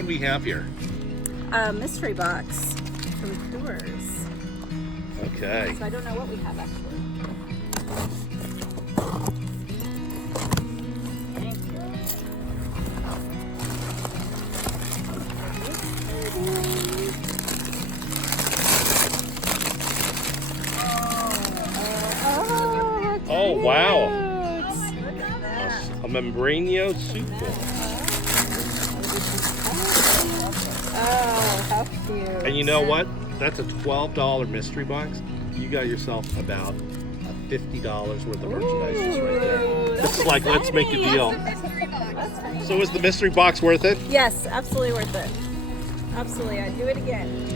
What do we have here? Mystery box from Coors. Okay. So I don't know what we have actually. Thank you. Oh, wow. Look at that. A membranio soup bowl. Oh, how cute. And you know what? That's a $12 mystery box. You got yourself about $50 worth of merchandise just right there. This is like, let's make a deal. So is the mystery box worth it? Yes, absolutely worth it. Absolutely, I'd do it again.